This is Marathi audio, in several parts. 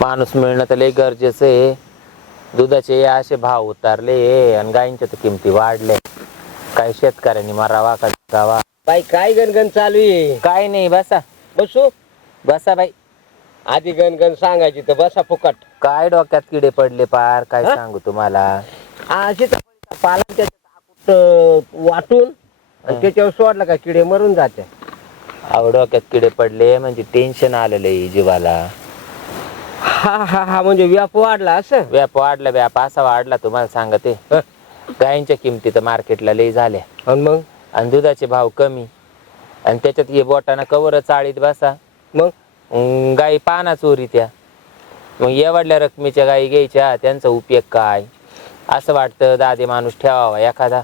माणूस मिळणं तर लय गरजेचं आहे. दुधाचे असे भाव उतारले आणि गायींच्या तर किमती वाढले काही शेतकऱ्यांनी मारावा का गावा बाई काय गणगण चालू आहे? काय नाही बसा. बसू? बसा बाई. आधी गणगण सांगायची तर बसा फुकट. काय डोक्यात किडे पडले पार? काय हा? सांगू तुम्हाला? अशी तर पाला त्याच्यात आकुट वाटून आणि त्याच्यावर सोडला का किडे मरून जाते. अहो डोक्यात किडे पडले म्हणजे टेन्शन आलेलं आहे जीवाला. हा हा हा म्हणजे व्याप वाढला असं? व्याप वाढला व्याप असा वाढला तुम्हाला सांगते. गायींच्या किमती तर मार्केटला लई झाल्या. आणि मग? आणि दुधाचे भाव कमी. आणि त्याच्यात हे बोटाना कवर चाळीत बसा. मग? अं, गाई पाना चोरी त्या. मग एवढल्या रकमेच्या गाई घ्यायच्या त्यांचा उपयोग काय? असं वाटतं दादे माणूस ठेवावा एखादा.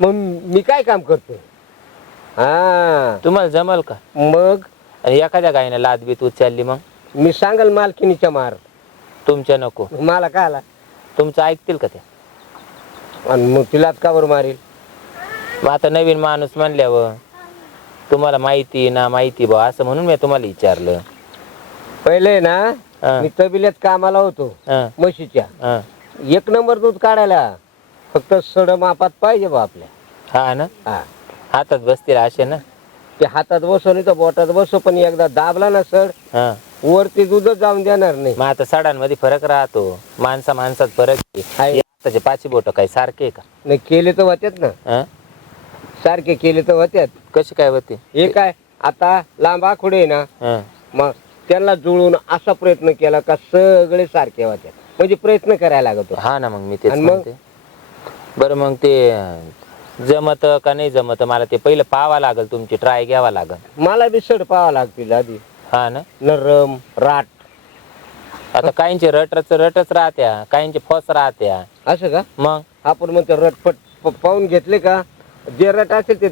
मग मी काय काम करतो हा. तुम्हाला जमल का? मग? आणि एखाद्या गायीनं लादबीत उचलली मग? मी सांगल मालकिनीच्या मार. तुमच्या नको. मला काय आला? तुमचं ऐकतील का ते? आणि मग तिलाच कावर मारील? मग आता नवीन माणूस म्हणल्यावर तुम्हाला माहिती ना माहिती बा असं म्हणून मी तुम्हाला विचारलं. पहिले ना हं, मी तबिल्यात कामाला होतो हं, म्हशीच्या. हं. एक नंबर दूध काढायला फक्त सड मापात पाहिजे बा आपल्या. हा ना? हा. हातात बसतील असे ना? ते हातात बसो नाही तर बोटात बसो पण एकदा दाबला ना सड हा. वरती दूधच जाऊन देणार नाही. मग आता सडांमध्ये फरक राहतो. माणसा माणसात फरक आहे. आहे. हे आताचे पाची बोट काय सारखे आहे का? नाही केले तर होत्यात ना? सारखे केले तर होत्यात. कसे काय होते? हे काय आता लांब आखुडे आहे ना. मग त्यांना जुळून असा प्रयत्न केला का सगळे सारखे होत्यात. म्हणजे प्रयत्न करायला लागतो हा ना मग मी तेच आणि मग? म्हणते. बरं मग ते जमत का नाही जमत? मला ते पहिलं पाहावं लागल तुमची ट्राय घ्यावा लागल. मला बी सड पाहावं लागतील आधी. हा ना? नरम राट. आता काहींचे रटच रटच राहत्या काहींचे फस राहत्या. असं का? मग? आपण मग ते रटपट. प- पाहून घेतले का? जे रट असेल ते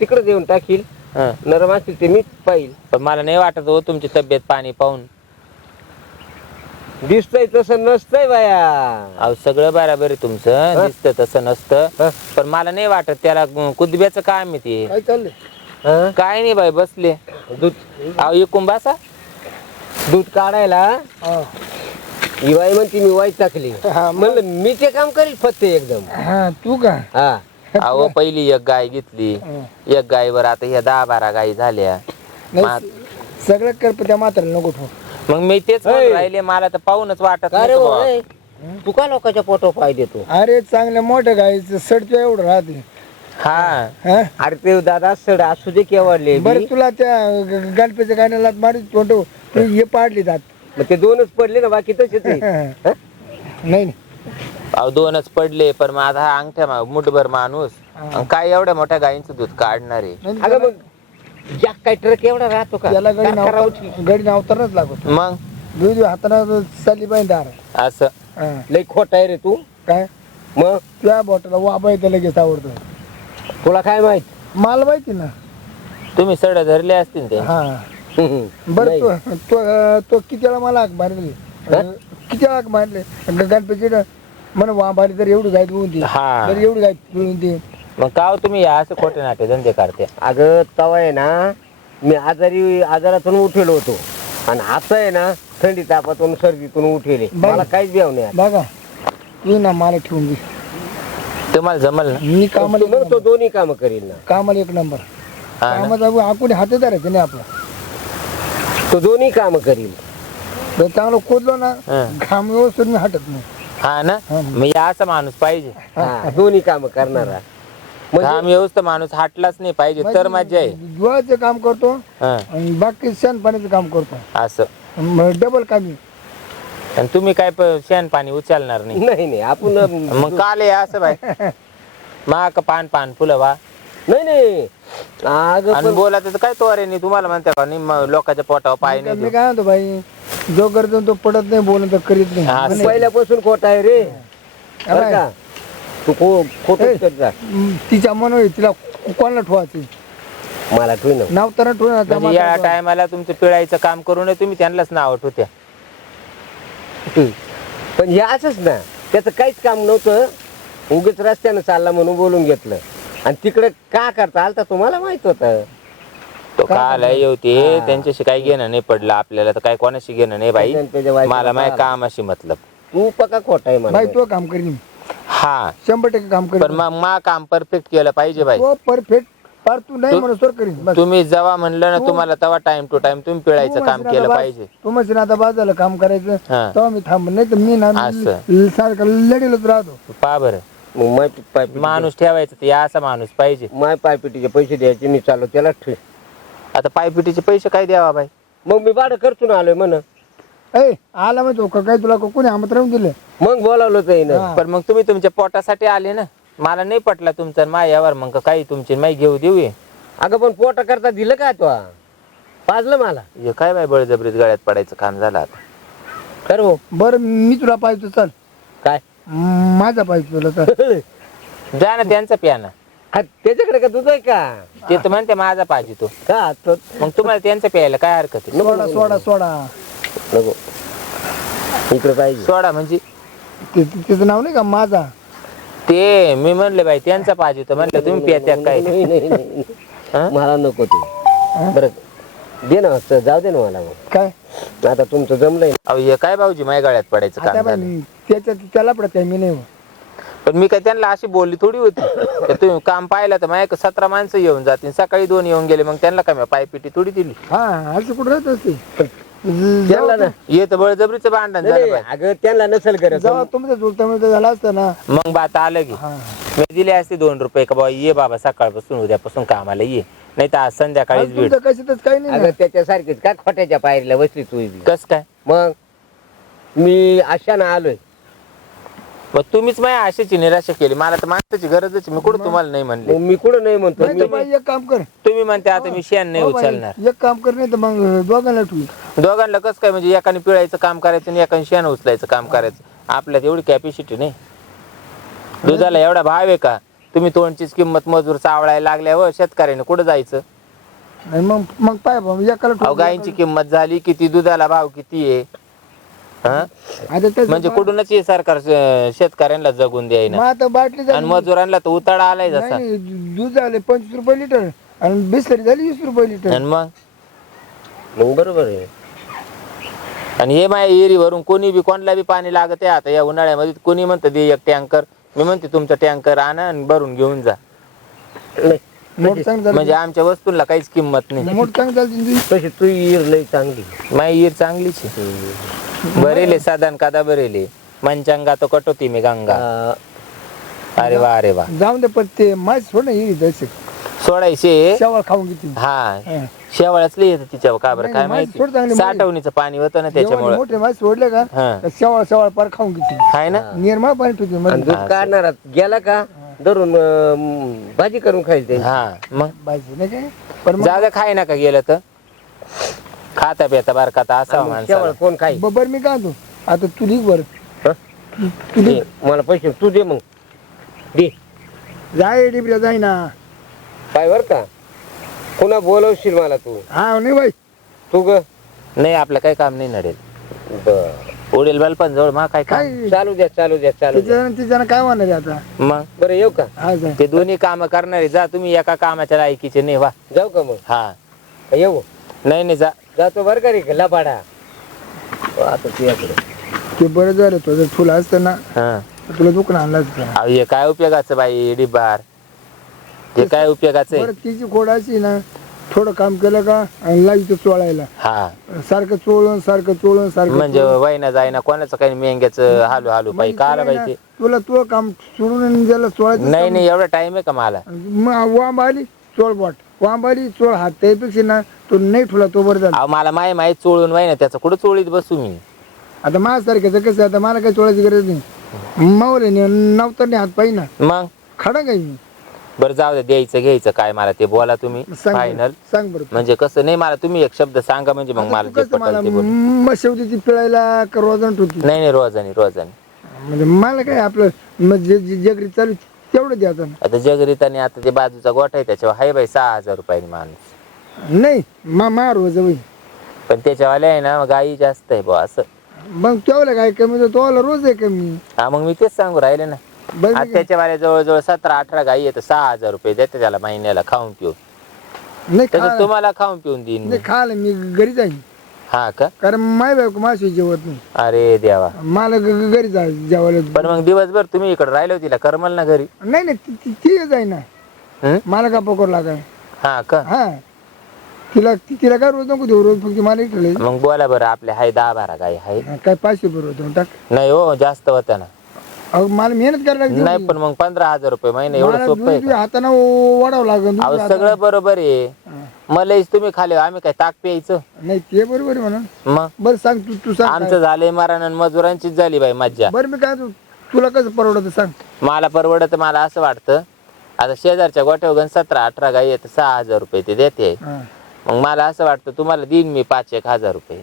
तिकडे देऊन टाकील. हं. नरम असेल ते मी पाहिल. पण मला नाही वाटत हो तुमची तब्येत पाणी पाहून. दिसतंय तसं नसतंय बाया. अहो सगळं बराबर आहे तुमचं. हं? दिसतं तसं नसतं. हं? पण मला नाही वाटत त्याला कुदब्याचं काम आहे ते. काय चाललंय? हं? काय नाही बाई बसले. दूध अहो इकून बसा. दूध काढायला ही? बाई म्हणते मी वाईट टाकली. म्हणलं मी ते काम करील फक्त एकदम. हा तू का? हा. अहो पहिली एक गाय घेतली. एक गायवर आता ह्या दहा बारा गायी झाल्या. मा- नाही सगळं कर त्या म्हाताऱ्याला नको ठेव. मग मी तेच म्हणून ऐ. राहिले मला तर पाहूनच वाटत काय नाही रे का भाऊ, बुवा. ए? तू का लोकांच्या पोटो पाय देतो अरे चांगल्या मोठ्या गाईचं सडतो एवढं राहते हा. हा? अरे ते दादा सड असू दे केवडले बरं तुला त्या ग- गणपतीच्या गाण्याला मारी तोंड ते हे पाडली जात मग ते दोनच पडले ना बाकी तसेच आहे. हं? नाही नाही. अहो दोनच पडले पण माझा हा अंगठ्या मा- मुठभर माणूस. अन काय एवढ्या मोठ्या गायींचं दूध काढणार आहे? नाही अगं मग जॅक काय ट्रक एवढा राहतो का? त्याला गडी काय करावं? नाव गडी नावतानाच लागत. मग? दूध हाताना चालली पाहिजे दार. असं. हा. लई खोट आहे रे तू. काय? मग? त्या बॉटला वाबा येतं लगेच आवडतं. तुला काय माहीत? मला माहिती ना. तुम्ही सड धरले असतील ते. हा. बरं नाही. तो तो तो किती वेळा मला हाक मारली? किती वेळा हाक मारले? गणपती म्हण वांबारी तर एवढी गाय पिळून दे. हा. तर एवढी गाय पिळून दे. मग का हो तुम्ही या असं खोटे नाटे धंदे करते? अगं तवा आहे ना मी आजारी आजारातून उठेलो होतो. आणि आता आहे ना थंडी तापातून सर्दीतून उठेले. मला काहीच द्याव नाही बघा. तू ना मला ठेवून दे. तुम्हाला जमल ना? मी कामाला तू मग तो दोन्ही काम करील ना. कामाला एक नंबर. हा ना? कामाचा आकुने हातच धरायचं नाही आपला. तो दोन्ही काम करील. चांगलं कोदलो ना हं. घाम व्यवस्थित मी हटत नाही. हा ना? हा. मग या असा माणूस पाहिजे. हा, दोन्ही काम करणारा. म्हणजे काम व्यवस्था माणूस हाटलाच नाही पाहिजे तर मजा आहे. जीवाचं काम करतो हा, आणि बाकी पाण्याचं काम करतो. असं. डबल कामी. आणि तुम्ही काय शेण पाणी उचलणार नाही नाही नाही आपण मग काल आहे असं बाय माक पान पान फुलं वा नाही नाही अगं आणि पण बोलायचं तर काय तोरे नाही तुम्हाला म्हणते का निम्म लोकांच्या पोटावर पाय नाही मी देऊ. काय म्हणतो भाई जो करतो तो पडत नाही बोलत तर करीत हा, नाही. पहिल्यापासून खोट आहे रे बरं काय? का तू खो खोट ए. करत तिच्या मन तिला कोणाला ठेवायची मला ठेव ना नाव तर ठेवू ना त्या म्हणजे या म्हाताऱ्याचं. टायमाला तुमचं पिळायचं काम करू नये तुम्ही त्यांनाच नाव होत्या पण हे असंच ना त्याचं काहीच काम नव्हतं. उगीच रस्त्यानं चालला म्हणून बोलून घेतलं. आणि तिकडे का करता आलता तुम्हाला माहीत होत? तो काल येवते त्यांच्याशी काही घेणं नाही पडलं आपल्याला तर काय कोणाशी घेणं नाही बाई? त्याच्या- त्याच्या बायकोला मला माय पाहा. कामाशी मतलब. तू पका खोटा आहे मला बाई तो काम करीन हा. शंभर टक्के काम पण करीन मग मा काम परफेक्ट केलं पाहिजे बाई. तो परफेक्ट पार तू नाही तू- म्हणून करीन बस. तुम्ही जेव्हा म्हणलं ना तुम्हाला तेव्हा टाइम टू टाइम तुम्ही पिळायचं काम केलं पाहिजे बा- तू म्हणशील आता बाद झालं काम करायचं हा. तेव्हा मी थांब नाही तर मी ना असं. ल- सारखं लढेलच राहतो. पा बरं. मग माय पायपिटी माणूस ठेवायचं ते असा माणूस पाहिजे. माय पायपिटीचे पैसे द्यायचे मी चालू त्याला ठेव. आता पायपिटीचे पैसे काय द्यावा बाई? मग मी भाडं खर्चून आलोय म्हण. ए आला का काय तुला कोणी आमंत्रण दिलं? मग बोलावलं हा. पण मग तुम्ही तुमच्या पोटासाठी आले ना. मला नाही पटला तुमचा मायावर मग काही तुमची माई घेऊ देऊ. अगं पण पोटा करता दिलं काय तो? पाजलं मला. हे काय बाई बळजबरीत गळ्यात पडायचं काम झालं आता? कर हो. बरं मी तुला पाहिजे चल. काय? माझा पाहिजे तुला तर जा ना त्यांचा प्याना. हा, त्याच्याकडे का तुझं आहे का? ते तर म्हणते माझा पाहिजे तो. का? तो मग तुम्हाला त्यांचं प्यायला काय हरकत आहे? सोडा सोडा सोडा. नको. इकडे पाहिजे. सोडा म्हणजे? ते- ते- त्याचं नाव नाही का? माझा. ते मी म्हणले बाई त्यांचा पाहिजे तर म्हणलं तुम्ही प्यात्या काय? नाही, नाही, नाही. हा? मला नको ते. बरं दे ना च- जाऊ दे ना मला मग. काय? आता तुमचं जमलंय. अहो हे काय भाऊजी माझ्या गळ्यात पडायचं आता काम झालं. त्याच्यात त्याला पडत मी नाही हो. पण मी काय त्यांना अशी बोलली थोडी होती. तर तुम्ही काम पाहिलं तर माझ्या सतरा माणसं येऊन जातील. सकाळी दोन येऊन गेले मग त्यांना काय मी पायपिटी थोडी दिली? हा असं कुठं राहत असते? त्यांना ना येत बळजबरीचं भांडण नाही, झालं नाही, बाई. अगं त्यांना नसेल जेव्हा तुमचं जुळता झालं असतं ना. मग बात आलं की. हा. मी दिले असते दोन रुपये का बाबा ये बाबा सकाळपासून उद्यापासून कामाला ये. नाही तर आज संध्याकाळीच भेट तुमचं कशातच काही नाही अगं ना. त्याच्यासारखीच काय खोट्याच्या पायरीला बसली तू बी. कस काय? मग मी अशानं आलोय. मग तुम्हीच माझ्या आशेची निराशा केली. मला तर माणसाची गरजच आहे. मी कुठं तुम्हाला नाही म्हणले. मग मी कुठं नाही म्हणतो? नाही तर बाई, एक काम कर. तुम्ही म्हणते आता मी शेण नाही हो बाई, उचलणार. एक काम कर नाही तर मग दोघांना ठेवू. दोघांना कसं काय म्हणजे एकाने पिळायचं काम करायचं आणि एकाने शेण उचलायचं काम करायचं? आपल्यात एवढी कॅपॅसिटी नाही. दुधाला एवढा भाव आहे का? तुम्ही तोंडचीच किंमत मजूर चावळायला लागल्यावर शेतकऱ्याने कुठं जायचं? नाही मग मग पाय बा एकाला अहो ठेवू गायींची किंमत झाली किती दुधाला भाव किती आहे? हा? आता म्हणजे कुठूनच हे सरकार शेतकऱ्यांना जगून मग द्यायना आता बाटली आणि झाली मजुरांना तर उताडा आलाय जसा. नाही, दूध झाले पंचवीस रुपये लिटर आणि बिस्लरी झाली वीस रुपये लिटर. आणि मग? मग बरोबर आहे. आणि हे माझ्या एरीवरून कोणी बी कोणाला बी पाणी लागत आहे आता या उन्हाळ्यामध्ये कोणी म्हणतं दे एक टँकर. मी म्हणते तुमचा टँकर आणा आणि भरून घेऊन जा. नाही, मोठ चांगलं म्हणजे आमच्या वस्तूंना काहीच किंमत नाही. मोठ चालते तशी तू ईर लई चांगली. माई ईर चांगलीच आहे. बरेले साधन कादा बरेले. मंचांगा तो कटोती मी गंगा. अरे वा अरे वा. जाऊन दे पण ते माझ सोड ना येईल सोडायचे. शेवाळ खाऊन घेते. हा. शेवाळच लई येतं तिच्यावर का बरं नाही, काय चांगली माहिती. मोठी. साठवणीचं पाणी होतं ना त्याच्यामुळे. मोठे माझ सोडले का हा. तर शेवाळ शेवाळ पार खाऊन घेते. हाय ना? निर्मळ पाणी ठेवते आणि मध्ये दूध काढणार गेला का धरून अं, भाजी करून खायला ते. हा मग? बायचं नाही काय पण मग दे खाय नका गेलं तर. खाता पिता बार खाता असावं शेवळ माणसाला. कोण खाई बबर मी काय म्हणतो? आता तू लिख बर. हं? तू लिख. दे, मला पैसे तू दे मग. दे. जाय डिबऱ्या जाय ना पाय बर का? पुन्हा बोलवशील मला तू? हा नाही बाई. तू ग. नाही आपलं काही काम नाही नडेल. बर. उडेल बालपण जवळ मा काय काय? चालू द्या चालू द्या चालू द्या. तिच्यानं तिच्यानं काय म्हणणार आहे आता? मग? बरं येऊ का? हा जाय ते दोन्ही काम करणारे जा तुम्ही एका कामाच्या लायकीचे नाही वा. जाऊ का मग? हा. येऊ. नाही नाही जा. जातो बरं का रे लबाडा आता तुझ्याकडे ते बरं झालं तुझं फुलं असतं ना. हा. तर तुला दुकान आणलं असतं अहो, हे काय उपयोगाचं बाई डिबार हे काय उपयोगाचं बरं तिची खोड अशी ना थोडं काम केलं का आणि लावी चोळायला. हा. सारखं चोळून सारखं चोळून सारखं म्हणजे वयना जायना कोणाचं काही मेंग्याचं हालू हालू पाहिजे काला तुला पाहिजे ना- तुला तो काम सोडून आणि ज्याला चोळायचं नाही नाही एवढा टाइम आहे का मला? मग वांब आली चोळ बोट वांब आली चोळ हात त्यापेक्षा ना तो नाही ठुला तो बरं झाला अहो मला माही माहीत चोळून वय ना त्याचं कुठं चोळीत बसू मी? आता माझ्यासारख्याचं कसं आहे, आता मला काही चोळायची गरज नाही. मावले नवतर हात पाहिजे ना मग? खडा काय मी बरं जाऊ दे द्यायचं घ्यायचं काय मला ते बोला तुम्ही सांग फायनल बरं, सांग बरं. म्हणजे कसं नाही मला तुम्ही एक शब्द सांगा म्हणजे मग मला तू कसं मला पटेल ते बोल. मग शेवटी ती पिळायला का रोजानं ठेवती नाही नाही रोजानी रोजानी. म्हणजे मला काय आपलं जे जे जगरी चालू तेवढं द्यायचं आता. जगरीताने आता ते बाजूचा गोठा आहे त्याच्यावर हाय बाई सहा हजार रुपयाने माणूस. नाही मा मा रोज बाई पण त्याच्यावाले आहे ना गाई जास्त आहे बुवा असं. मग तेवढं काय कमी तर तोला रोज आहे कमी. हा मग मी तेच सांगू राहिले ना. बरं आता मी त्याच्यावाल्या जवळजवळ सतरा अठरा गाई आहेत सहा हजार रुपये देते त्याला महिन्याला खाऊन पिऊन. नाही तसं खा तुम्हाला खाऊन पिऊन देईन मी. नाही खायला मी घरी जाईन. हा का? कारण माय बायको माझ्याशी जेवत नाही. अरे देवा. मला ग- ग- घरी जा जेवायला पण मग दिवसभर तुम्ही इकडे राहिले होती करमल ना घरी? नाही नाही ती- ती- ती जाई ना हं? मला का पकोर लागाय. हा का? हा. तिला तिला काय रोज नको देऊ रोज फक्त मला इकडे मग बोला बरं आपले हाय दहा बारा गाई हाय? काय पाचशे बरोबर होतो टाक. नाही हो जास्त होत्या ना. अहो मला मेहनत करायला नाही पण मग पंधरा हजार रुपये महिने एवढं मला सोपं आहे? हाताने वाढावं लागेल अहो. सगळं बरोबर आहे. हा. मलाच तुम्ही खाले आम्ही काय ताक प्यायचं? नाही ते बरोबर आहे म्हणून. मग? बरं सांग तू तू सांग आमचं काय. झालंय मरण आणि मजुरांचीच झाली बाई मज्जा. बरं मी काय तू तुला कसं परवडत सांग. मला परवडत मला असं वाटतं. आता शेजारच्या गोठ्यावर सतरा अठरा गाई आहेत सहा हजार रुपये ते देते. हा. मग मला असं वाटतं तुम्हाला देईन मी पाच एक हजार रुपये.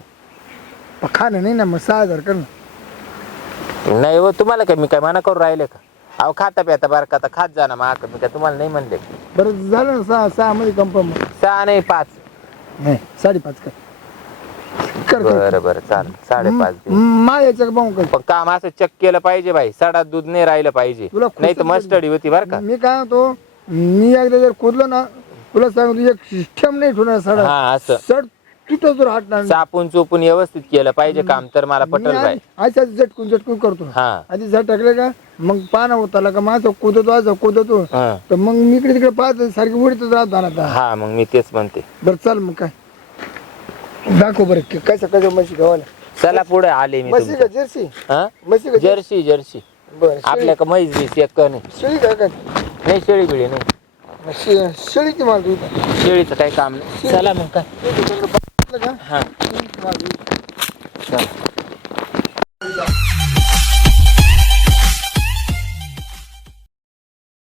पण खाणं नाही ना मग सहा हजार कर ना. नाही हो तुम्हाला काय मी काय मना करून राहिले का? अहो खाता प्याता बरं का आता खात जा ना मग मी काय तुम्हाला नाही म्हणले. बरं झालं ना सहा सहा मध्ये कन्फर्म सहा नाही पाच. नाही साडेपाच कर. कर कर. बरं बरं चालेल. साडेपाच दे. कर? पण काम असं चेक केलं पाहिजे भाई सडात दूध नाही राहिलं पाहिजे. तुला खुश नाही तर मस्टडी होती बरं का. मी काय होतो मी एकदा जर खोदलो ना तुला सांगतो एक सिस्टम नाही ठेवणार सड. हा असं. सड तुटतो जर हटणार नाही. चापून चोपून व्यवस्थित केलं पाहिजे काम तर मला मी पटल भाई आधी- आधी आधी झटकून झटकून करतो. हा. आधी झट टाकले का मग पाना होता का माझं कुदतो असं कुदतो. हा. तर मग मी इकडे तिकडे पाहत सारखी उडतच राहतो आता. हा मग मी तेच म्हणते. बरं चल मग काय. दाखव बरं क- कसं कसं म्हशी गावाला चला पुढे आले मी म्हशी का तुमच्या. जर्सी? हा? म्हशी का जर्सी? जर्सी बरं आपल्या का म्हैस बीस एक नाही शेळी काय काय? नाही शेळी बिळी नाही. शे- शेळीची माल देऊ शेळीचं काही काम नाही. चला मग काय? का? हां. चला.